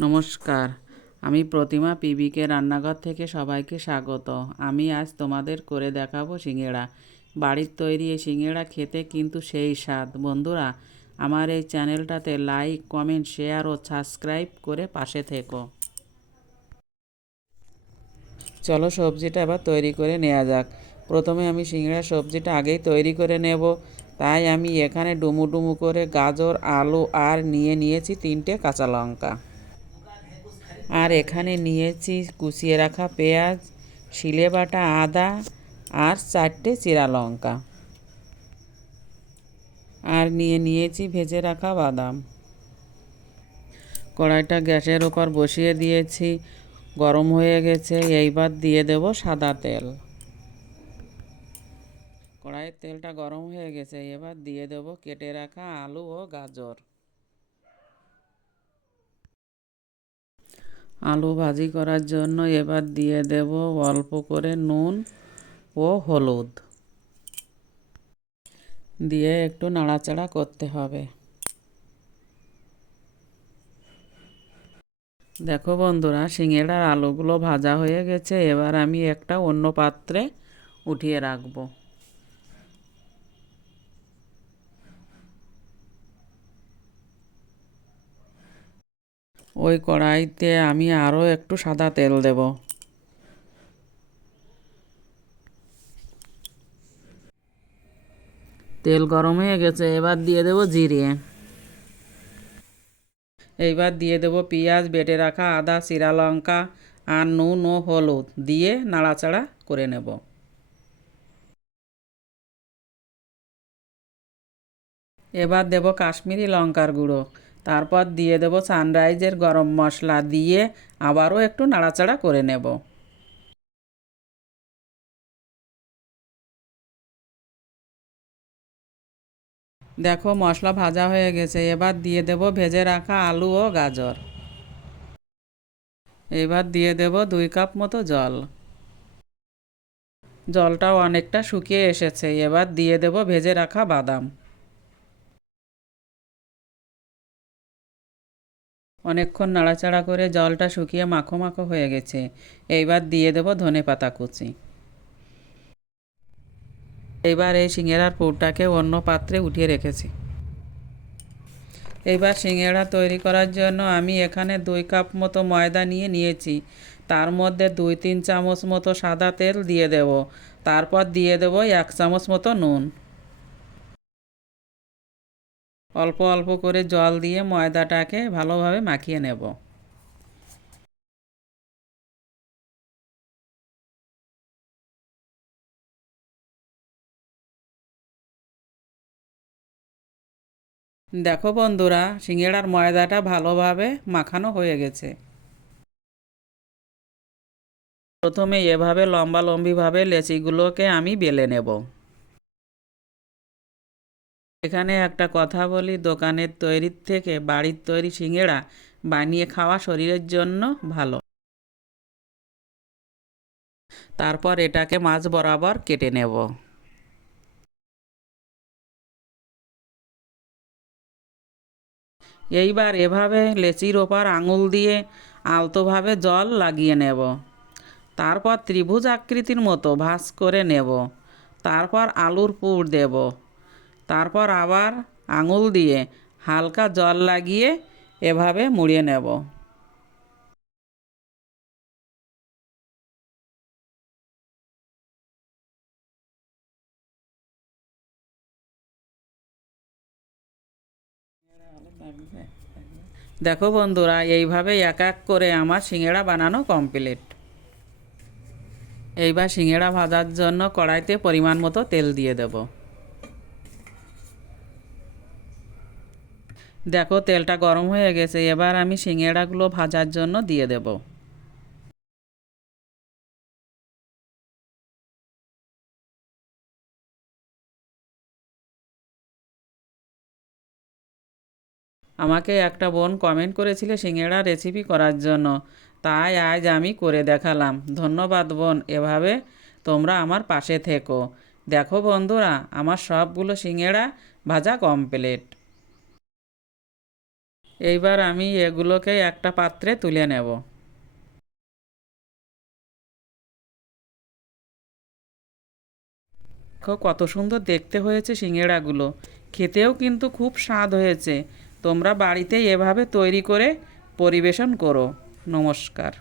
নমস্কার, আমি প্রতিমা পিবিকে রান্নাঘর থেকে সবাইকে স্বাগত। আমি আজ তোমাদের করে দেখাবো সিঙেড়া। বাড়ির তৈরি এই সিঙেড়া খেতে কিন্তু সেই স্বাদ। বন্ধুরা, আমার এই চ্যানেলটাতে লাইক, কমেন্ট, শেয়ার ও সাবস্ক্রাইব করে পাশে থেকো। চলো সবজিটা এবার তৈরি করে নেওয়া যাক। প্রথমে আমি সিঙেড়া সবজিটা আগেই তৈরি করে নেব। তাই আমি এখানে ডুমু ডুমু করে গাজর, আলু আর নিয়েছি 3টে কাঁচা লঙ্কা। আর এখানে নিয়েছি কুচিয়ে রাখা পেঁয়াজ, শিলে বাটা আদা আর 4টে চিরা লঙ্কা। আর নিয়েছি ভেজে রাখা বাদাম। কড়াইটা গ্যাসের ওপর বসিয়ে দিয়েছি, গরম হয়ে গেছে। এইবার দিয়ে দেব সাদা তেল। কড়াইয়ের তেলটা গরম হয়ে গেছে, এবার দিয়ে দেব কেটে রাখা আলু ও গাজর। আলু ভাজি করার জন্য এবার দিয়ে দেব অল্প করে নুন ও হলুদ দিয়ে একটু নাড়াচাড়া করতে হবে। দেখো বন্ধুরা, সিঙেড়ার আলুগুলো ভাজা হয়ে গেছে। এবার আমি একটা অন্য পাত্রে উঠিয়ে রাখবো। ওই কড়াইতে আমি আরও একটু সাদা তেল দেব। তেল গরম হয়ে গেছে, এবার দিয়ে দেব জিরে। এইবার দিয়ে দেব পেঁয়াজ, বেটে রাখা আদা, চিরা লঙ্কা আর নুন ও হলুদ দিয়ে নাড়াচাড়া করে নেব। এবার দেব কাশ্মীরি লঙ্কার গুঁড়ো। তারপর দিয়ে দেব সানরাইজের গরম মশলা দিয়ে আবারও একটু নাড়াচাড়া করে নেব। দেখো মশলা ভাজা হয়ে গেছে, এবার দিয়ে দেব ভেজে রাখা আলু ও গাজর। এবার দিয়ে দেব 2 কাপ মতো জল। জলটাও অনেকটা শুকিয়ে এসেছে, এবার দিয়ে দেব ভেজে রাখা বাদাম। অনেকক্ষণ নাড়াচাড়া করে জলটা শুকিয়ে মাখো মাখো হয়ে গেছে। এইবার দিয়ে দেব ধনেপাতা কুচি। এইবার এই সিঙেড়ার পুরটাকে অন্য পাত্রে উঠিয়ে রেখেছি। এইবার সিঙেড়া তৈরি করার জন্য আমি এখানে 2 কাপ মতো ময়দা নিয়েছি। তার মধ্যে 2-3 চামচ মতো সাদা তেল দিয়ে দেব। তারপর দিয়ে দেব 1 চামচ মতো নুন। অল্প অল্প করে জল দিয়ে ময়দাটাকে ভালোভাবে মাখিয়ে নেব। দেখো বন্ধুরা, সিঙেড়ার ময়দাটা ভালোভাবে মাখানো হয়ে গেছে। প্রথমে এভাবে লম্বালম্বিভাবে লেচিগুলোকে আমি বেলে নেব। এখানে একটা কথা বলি, দোকানের তৈরির থেকে বাড়ির তৈরি সিঙেড়া বানিয়ে খাওয়া শরীরের জন্য ভালো। তারপর এটাকে মাঝ বরাবর কেটে নেব। এইবার এভাবে লেচির ওপর আঙুল দিয়ে আলতোভাবে জল লাগিয়ে নেব। তারপর ত্রিভুজ আকৃতির মতো ভাঁজ করে নেব। তারপর আলুর পুর দেব। তারপর আবার আঙুল দিয়ে হালকা জল লাগিয়ে এভাবে মুড়িয়ে নেব। দেখো বন্ধুরা, এইভাবে এক এক করে আমার সিঙেড়া বানানো কমপ্লিট। এইবার সিঙেড়া ভাজার জন্য কড়াইতে পরিমাণ মতো তেল দিয়ে দেব। দেখো তেলটা গরম হয়ে গেছে, এবার আমি সিঙেড়াগুলো ভাজার জন্য দিয়ে দেব। আমাকে একটা বোন কমেন্ট করেছিল সিঙেড়া রেসিপি করার জন্য, তাই আজ আমি করে দেখালাম। ধন্যবাদ বোন, এভাবে তোমরা আমার পাশে থেকো। দেখো বন্ধুরা, আমার সবগুলো সিঙেড়া ভাজা কমপ্লিট। এইবার আমি এগুলোকে একটা পাত্রে তুলে নেব। দেখো কত সুন্দর দেখতে হয়েছে সিঙেড়াগুলো, খেতেও কিন্তু খুব স্বাদ হয়েছে। তোমরা বাড়িতে এভাবে তৈরি করে পরিবেশন করো। নমস্কার।